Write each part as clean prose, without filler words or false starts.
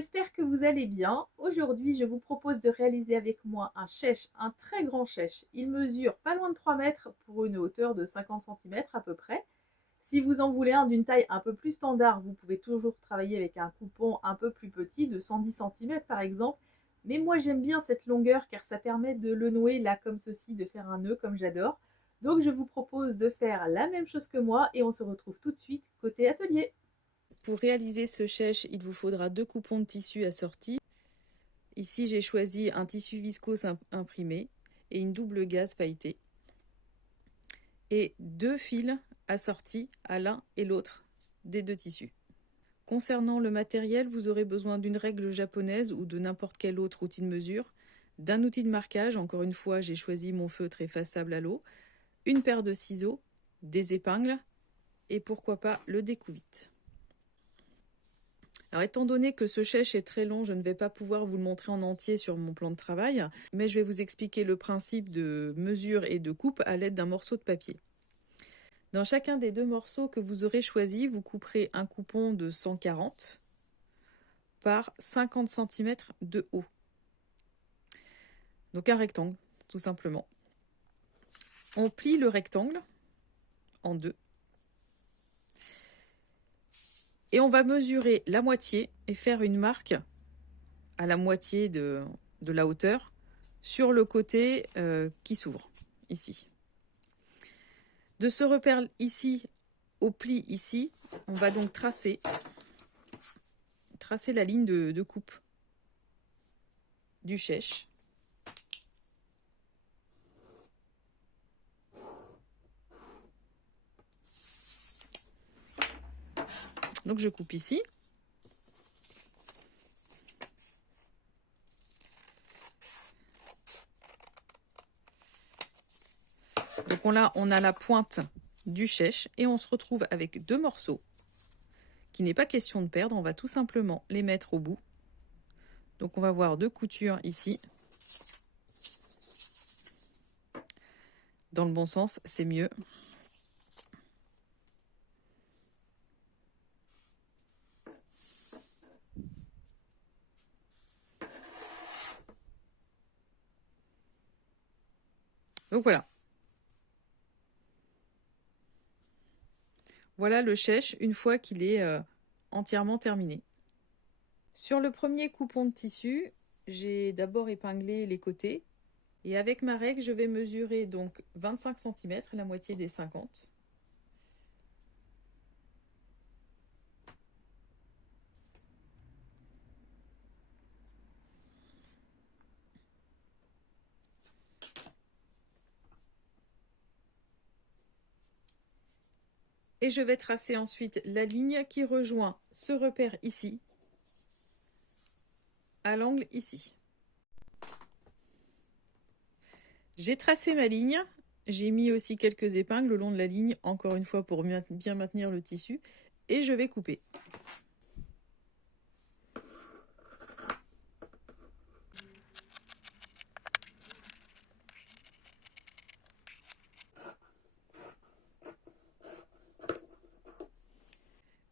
j'espère que vous allez bien. Aujourd'hui, je vous propose de réaliser avec moi un chèche, un très grand chèche. Il mesure pas loin de 3 mètres pour une hauteur de 50 centimètres à peu près. Si vous en voulez un d'une taille un peu plus standard, vous pouvez toujours travailler avec un coupon un peu plus petit de 110 centimètres par exemple. Mais moi j'aime bien cette longueur car ça permet de le nouer là comme ceci, de faire un nœud comme j'adore. Donc je vous propose de faire la même chose que moi et on se retrouve tout de suite côté atelier. Pour réaliser ce chèche, il vous faudra 2 coupons de tissu assortis. Ici, j'ai choisi un tissu viscose imprimé et une double gaze pailletée. Et 2 fils assortis à l'un et l'autre des 2 tissus. Concernant le matériel, vous aurez besoin d'une règle japonaise ou de n'importe quel autre outil de mesure, d'un outil de marquage, encore une fois j'ai choisi mon feutre effaçable à l'eau, une paire de ciseaux, des épingles et pourquoi pas le découvite. Alors étant donné que ce chèche est très long, je ne vais pas pouvoir vous le montrer en entier sur mon plan de travail, mais je vais vous expliquer le principe de mesure et de coupe à l'aide d'un morceau de papier. Dans chacun des 2 morceaux que vous aurez choisis, vous couperez un coupon de 140 par 50 cm de haut. Donc un rectangle, tout simplement. On plie le rectangle en 2. Et on va mesurer la moitié et faire une marque à la moitié de la hauteur sur le côté qui s'ouvre, ici. De ce repère ici au pli ici, on va donc tracer la ligne de coupe du chèche. Donc je coupe ici. Donc on a la pointe du chèche et on se retrouve avec 2 morceaux qu'il n'est pas question de perdre. On va tout simplement les mettre au bout. Donc on va voir 2 coutures ici. Dans le bon sens, c'est mieux. Donc voilà. Voilà le chèche une fois qu'il est entièrement terminé. Sur le premier coupon de tissu, j'ai d'abord épinglé les côtés. Et avec ma règle, je vais mesurer donc 25 cm, la moitié des 50. Et je vais tracer ensuite la ligne qui rejoint ce repère ici, à l'angle ici. J'ai tracé ma ligne, j'ai mis aussi quelques épingles le long de la ligne, encore une fois pour bien maintenir le tissu, et je vais couper.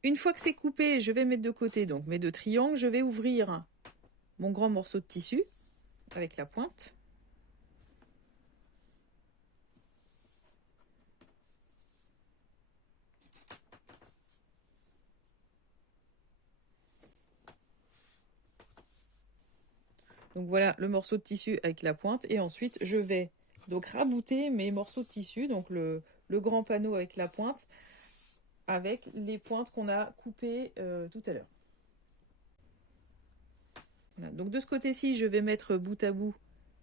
Une fois que c'est coupé, je vais mettre de côté donc mes 2 triangles, je vais ouvrir mon grand morceau de tissu avec la pointe. Donc voilà le morceau de tissu avec la pointe et ensuite je vais donc rabouter mes morceaux de tissu, donc le grand panneau avec la pointe, avec les pointes qu'on a coupées tout à l'heure. Voilà. Donc de ce côté-ci, je vais mettre bout à bout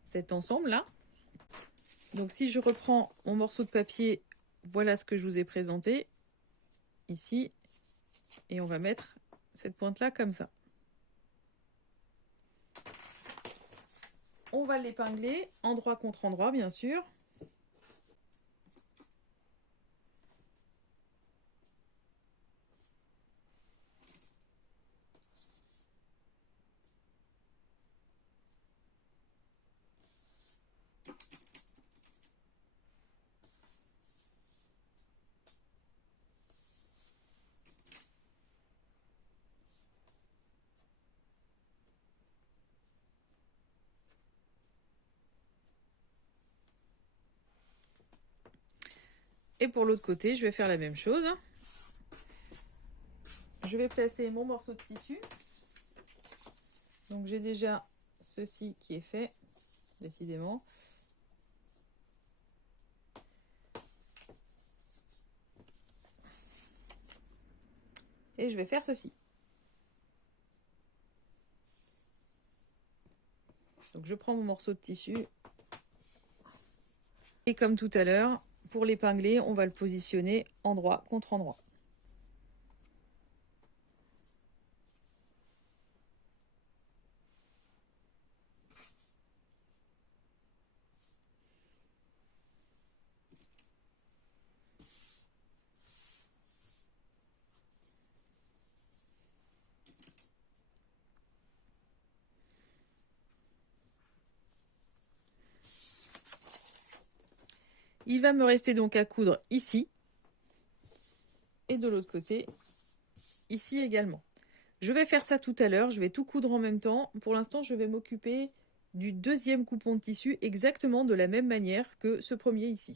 cet ensemble-là. Donc si je reprends mon morceau de papier, voilà ce que je vous ai présenté ici. Et on va mettre cette pointe-là comme ça. On va l'épingler, endroit contre endroit, bien sûr. Et pour l'autre côté, je vais faire la même chose. Je vais placer mon morceau de tissu. Donc j'ai déjà ceci qui est fait, décidément. Et je vais faire ceci. Donc je prends mon morceau de tissu. Et comme tout à l'heure, pour l'épingler, on va le positionner endroit contre endroit. Il va me rester donc à coudre ici et de l'autre côté, ici également. Je vais faire ça tout à l'heure, je vais tout coudre en même temps. Pour l'instant, je vais m'occuper du deuxième coupon de tissu exactement de la même manière que ce premier ici.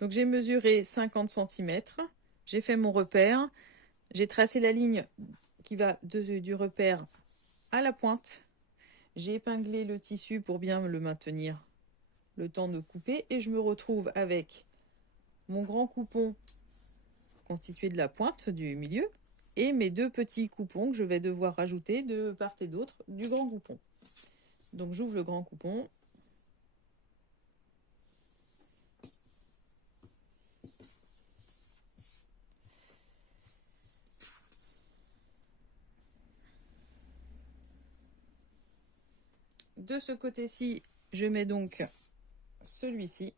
Donc j'ai mesuré 50 cm, j'ai fait mon repère, j'ai tracé la ligne qui va du repère à la pointe, j'ai épinglé le tissu pour bien le maintenir le temps de couper et je me retrouve avec mon grand coupon constitué de la pointe du milieu et mes deux petits coupons que je vais devoir rajouter de part et d'autre du grand coupon. Donc j'ouvre le grand coupon. De ce côté-ci, je mets donc celui-ci.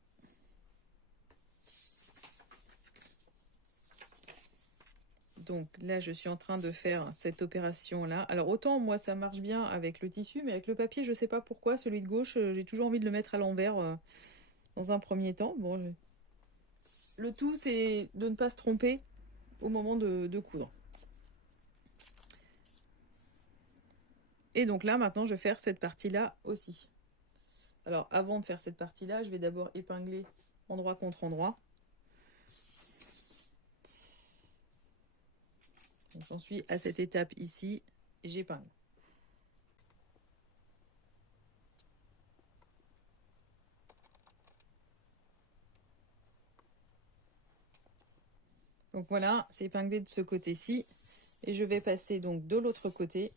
Donc là, je suis en train de faire cette opération-là. Alors autant moi, ça marche bien avec le tissu, mais avec le papier, je ne sais pas pourquoi. Celui de gauche, j'ai toujours envie de le mettre à l'envers dans un premier temps. Bon, le tout, c'est de ne pas se tromper au moment de coudre. Et donc là, maintenant, je vais faire cette partie-là aussi. Alors, avant de faire cette partie-là, je vais d'abord épingler endroit contre endroit. J'en suis à cette étape ici, et j'épingle. Donc voilà, c'est épinglé de ce côté-ci. Et je vais passer donc de l'autre côté.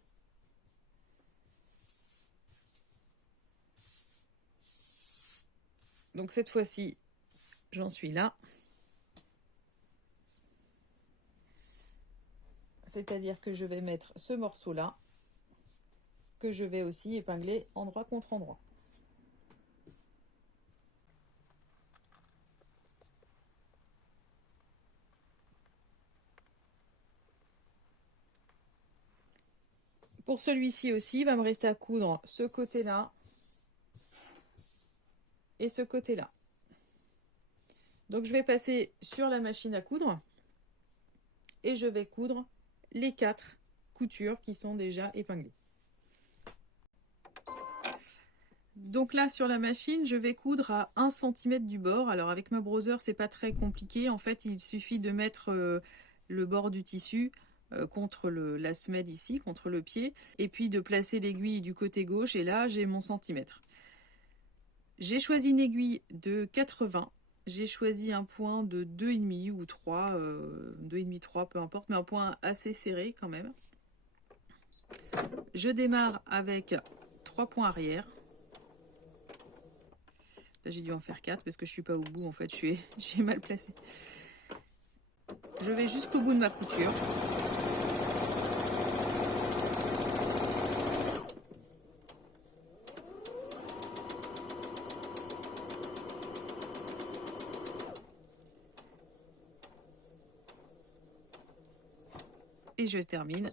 Donc cette fois-ci, j'en suis là. C'est-à-dire que je vais mettre ce morceau-là, que je vais aussi épingler endroit contre endroit. Pour celui-ci aussi, il va me rester à coudre ce côté-là et ce côté-là. Donc je vais passer sur la machine à coudre et je vais coudre les 4 coutures qui sont déjà épinglées. Donc là sur la machine, je vais coudre à 1 cm du bord. Alors avec ma brosseur, c'est pas très compliqué. En fait, il suffit de mettre le bord du tissu contre la semelle ici, contre le pied, et puis de placer l'aiguille du côté gauche, et là j'ai mon centimètre. J'ai choisi une aiguille de 80, j'ai choisi un point de 2,5 ou 3, 2,5, 3, peu importe, mais un point assez serré quand même. Je démarre avec 3 points arrière. Là j'ai dû en faire 4 parce que je suis pas au bout, en fait, j'ai mal placé. Je vais jusqu'au bout de ma couture. Et je termine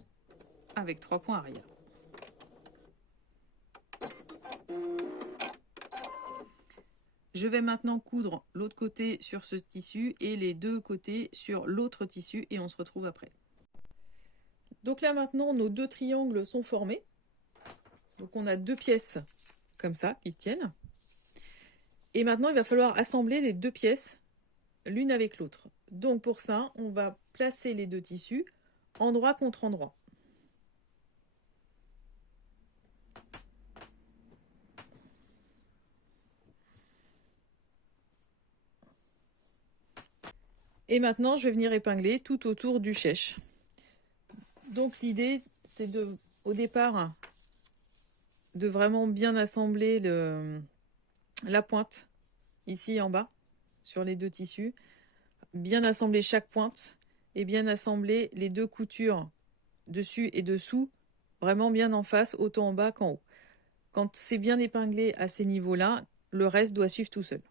avec 3 points arrière. Je vais maintenant coudre l'autre côté sur ce tissu et les 2 côtés sur l'autre tissu et on se retrouve après. Donc là maintenant nos 2 triangles sont formés. Donc on a 2 pièces comme ça qui se tiennent. Et maintenant il va falloir assembler les 2 pièces l'une avec l'autre. Donc pour ça on va placer les 2 tissus endroit contre endroit. Et maintenant, je vais venir épingler tout autour du chèche. Donc l'idée, c'est au départ, de vraiment bien assembler la pointe, ici en bas, sur les 2 tissus. Bien assembler chaque pointe et bien assembler les 2 coutures dessus et dessous, vraiment bien en face, autant en bas qu'en haut. Quand c'est bien épinglé à ces niveaux-là, le reste doit suivre tout seul.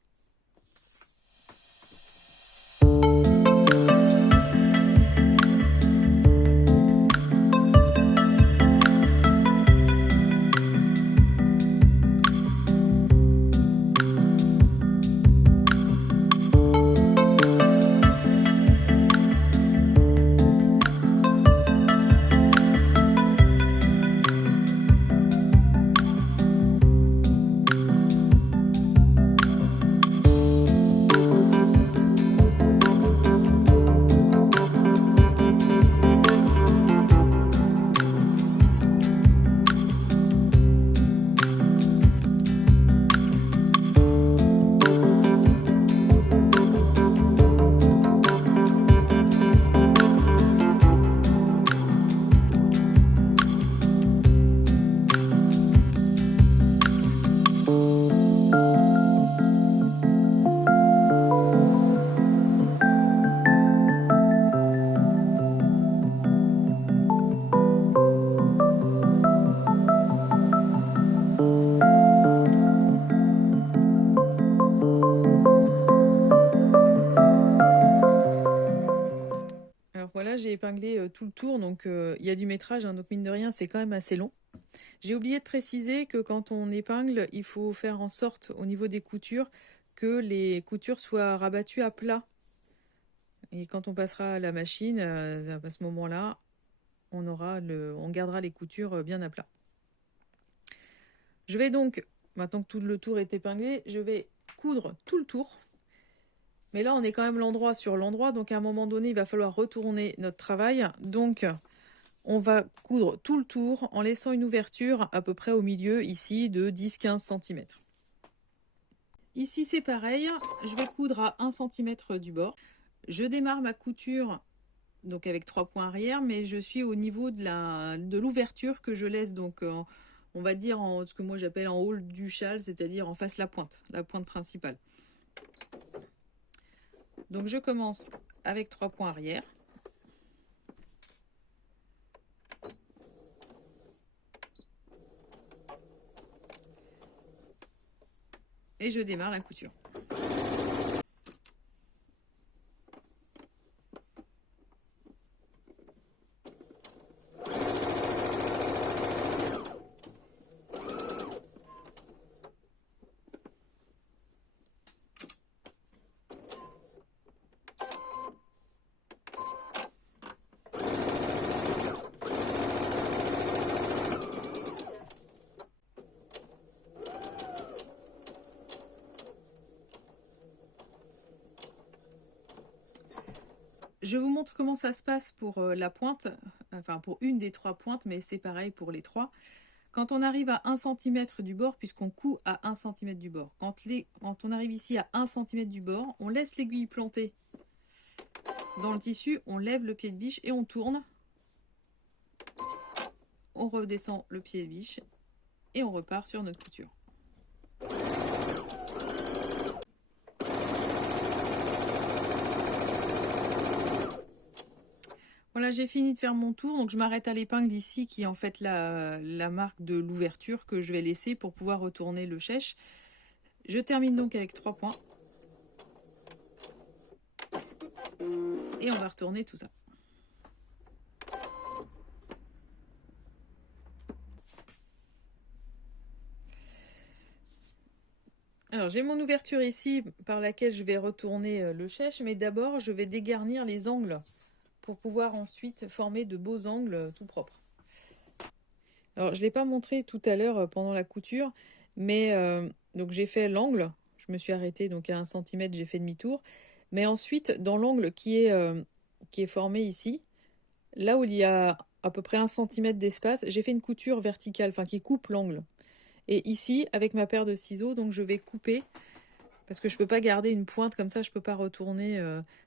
Voilà, j'ai épinglé tout le tour, donc il y a du métrage, hein, donc mine de rien, c'est quand même assez long. J'ai oublié de préciser que quand on épingle, il faut faire en sorte au niveau des coutures que les coutures soient rabattues à plat. Et quand on passera à la machine, à ce moment-là, on gardera les coutures bien à plat. Je vais donc, maintenant que tout le tour est épinglé, je vais coudre tout le tour. Mais là, on est quand même l'endroit sur l'endroit, donc à un moment donné, il va falloir retourner notre travail. Donc, on va coudre tout le tour en laissant une ouverture à peu près au milieu, ici, de 10-15 cm. Ici, c'est pareil, je vais coudre à 1 cm du bord. Je démarre ma couture donc avec 3 points arrière, mais je suis au niveau de l'ouverture que je laisse, donc on va dire ce que moi j'appelle en haut du châle, c'est-à-dire en face la pointe principale. Donc je commence avec 3 points arrière. Et je démarre la couture. Je vous montre comment ça se passe pour la pointe, enfin pour une des 3 pointes, mais c'est pareil pour les 3. Quand on arrive à 1 cm du bord, puisqu'on coud à 1 cm du bord, quand on arrive ici à 1 cm du bord, on laisse l'aiguille plantée dans le tissu, on lève le pied de biche et on tourne. On redescend le pied de biche et on repart sur notre couture. Voilà, j'ai fini de faire mon tour, donc je m'arrête à l'épingle ici qui est en fait la marque de l'ouverture que je vais laisser pour pouvoir retourner le chèche. Je termine donc avec 3 points. Et on va retourner tout ça. Alors j'ai mon ouverture ici par laquelle je vais retourner le chèche, mais d'abord je vais dégarnir les angles pour pouvoir ensuite former de beaux angles tout propres. Alors je ne l'ai pas montré tout à l'heure pendant la couture, mais donc j'ai fait l'angle, je me suis arrêtée donc à 1 cm, j'ai fait demi-tour, mais ensuite dans l'angle qui est formé ici, là où il y a à peu près 1 cm d'espace, j'ai fait une couture verticale, enfin qui coupe l'angle. Et ici, avec ma paire de ciseaux, donc je vais couper, parce que je ne peux pas garder une pointe comme ça, je ne peux pas retourner,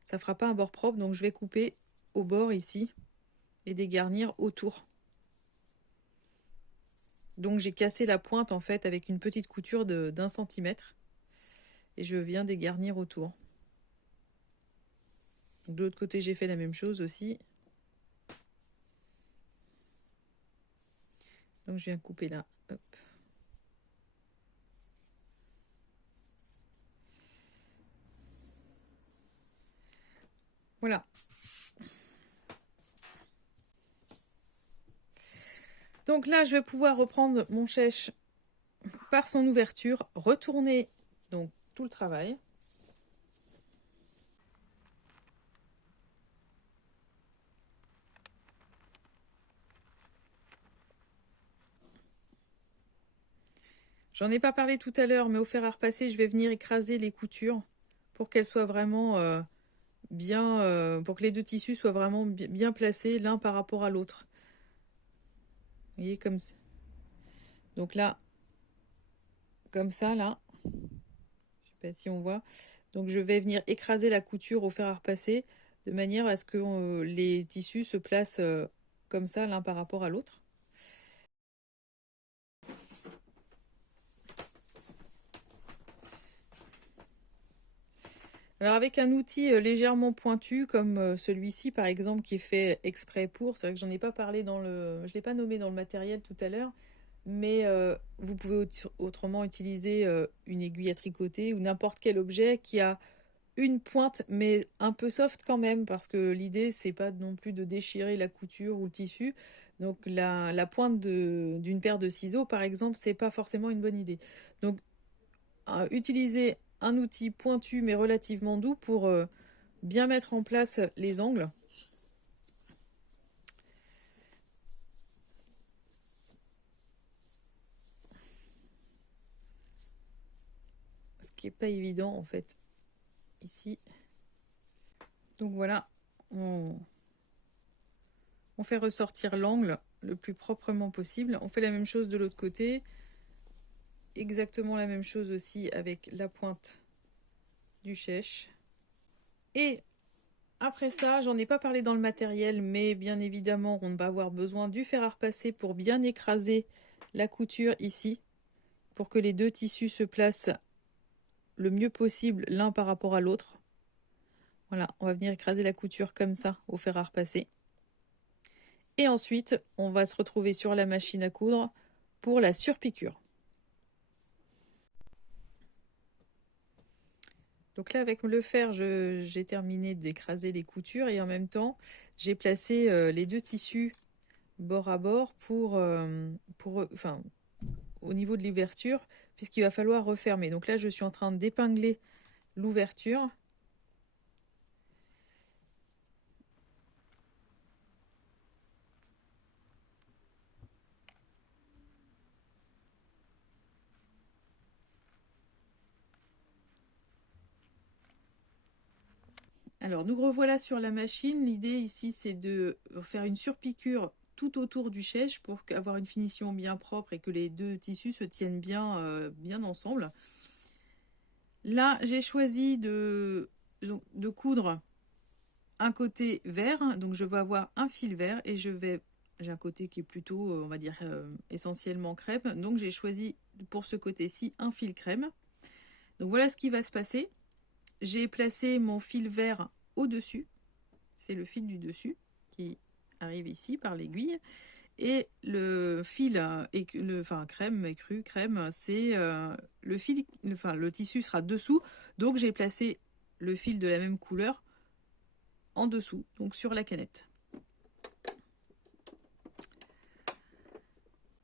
ça ne fera pas un bord propre, donc je vais couper au bord ici et dégarnir autour. Donc j'ai cassé la pointe en fait avec une petite couture d'1 cm et je viens dégarnir autour. De l'autre côté, j'ai fait la même chose aussi. Donc je viens couper là. Hop. Voilà. Donc là, je vais pouvoir reprendre mon chèche par son ouverture, retourner donc tout le travail. J'en ai pas parlé tout à l'heure, mais au fer à repasser, je vais venir écraser les coutures pour qu'elles soient vraiment bien, pour que les 2 tissus soient vraiment bien placés l'un par rapport à l'autre. Vous voyez comme ça. Donc là, comme ça, là, je sais pas si on voit. Donc je vais venir écraser la couture au fer à repasser de manière à ce que les tissus se placent comme ça l'un par rapport à l'autre. Alors avec un outil légèrement pointu comme celui-ci par exemple qui est fait exprès pour, c'est vrai que j'en ai pas parlé je l'ai pas nommé dans le matériel tout à l'heure, mais vous pouvez autrement utiliser une aiguille à tricoter ou n'importe quel objet qui a une pointe mais un peu soft quand même parce que l'idée c'est pas non plus de déchirer la couture ou le tissu. Donc la pointe d'une paire de ciseaux par exemple c'est pas forcément une bonne idée. Donc utiliser un outil pointu mais relativement doux pour bien mettre en place les angles. Ce qui n'est pas évident en fait ici. Donc voilà, on fait ressortir l'angle le plus proprement possible. On fait la même chose de l'autre côté. Exactement la même chose aussi avec la pointe du chèche. Et après ça, j'en ai pas parlé dans le matériel, mais bien évidemment, on va avoir besoin du fer à repasser pour bien écraser la couture ici, pour que les 2 tissus se placent le mieux possible l'un par rapport à l'autre. Voilà, on va venir écraser la couture comme ça au fer à repasser. Et ensuite, on va se retrouver sur la machine à coudre pour la surpiqûre. Donc là, avec le fer, j'ai terminé d'écraser les coutures et en même temps, j'ai placé les 2 tissus bord à bord enfin, au niveau de l'ouverture, puisqu'il va falloir refermer. Donc là, je suis en train d'épingler l'ouverture. Alors, nous revoilà sur la machine. L'idée ici, c'est de faire une surpiqûre tout autour du chèche pour avoir une finition bien propre et que les deux tissus se tiennent bien, bien ensemble. Là, j'ai choisi de coudre un côté vert, donc je vais avoir un fil vert et j'ai un côté qui est plutôt, on va dire, essentiellement crème, donc j'ai choisi pour ce côté-ci un fil crème. Donc voilà ce qui va se passer. J'ai placé mon fil vert au-dessus, c'est le fil du dessus qui arrive ici par l'aiguille, et le fil crème, écru, crème, c'est le fil, le tissu sera dessous, donc j'ai placé le fil de la même couleur en dessous, donc sur la canette.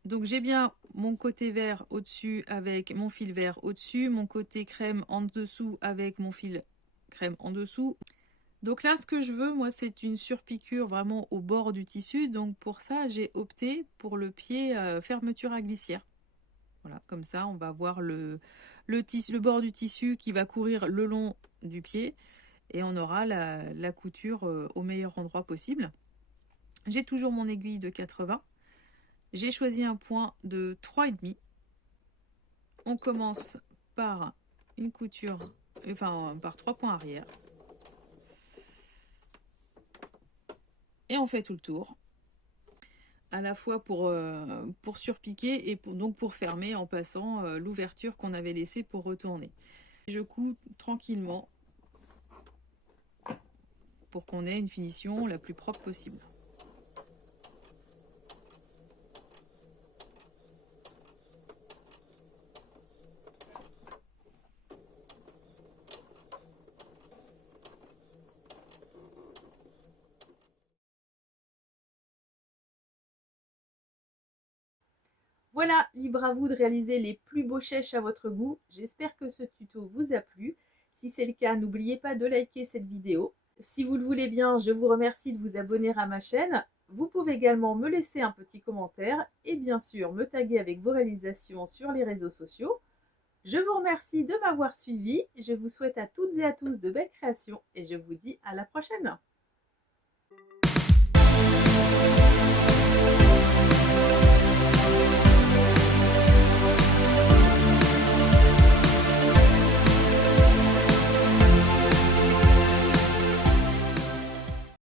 Donc j'ai bien mon côté vert au-dessus avec mon fil vert au-dessus, mon côté crème en dessous avec mon fil crème en dessous. Donc là, ce que je veux, moi, c'est une surpiqûre vraiment au bord du tissu. Donc pour ça, j'ai opté pour le pied fermeture à glissière. Voilà, comme ça, on va voir le bord du tissu qui va courir le long du pied. Et on aura la couture au meilleur endroit possible. J'ai toujours mon aiguille de 80. J'ai choisi un point de 3,5. On commence par une couture, par 3 points arrière. Et on fait tout le tour. À la fois pour surpiquer et pour fermer en passant l'ouverture qu'on avait laissée pour retourner. Je couds tranquillement pour qu'on ait une finition la plus propre possible. Voilà, libre à vous de réaliser les plus beaux chèches à votre goût. J'espère que ce tuto vous a plu. Si c'est le cas, n'oubliez pas de liker cette vidéo. Si vous le voulez bien, je vous remercie de vous abonner à ma chaîne. Vous pouvez également me laisser un petit commentaire et bien sûr me taguer avec vos réalisations sur les réseaux sociaux. Je vous remercie de m'avoir suivi. Je vous souhaite à toutes et à tous de belles créations et je vous dis à la prochaine.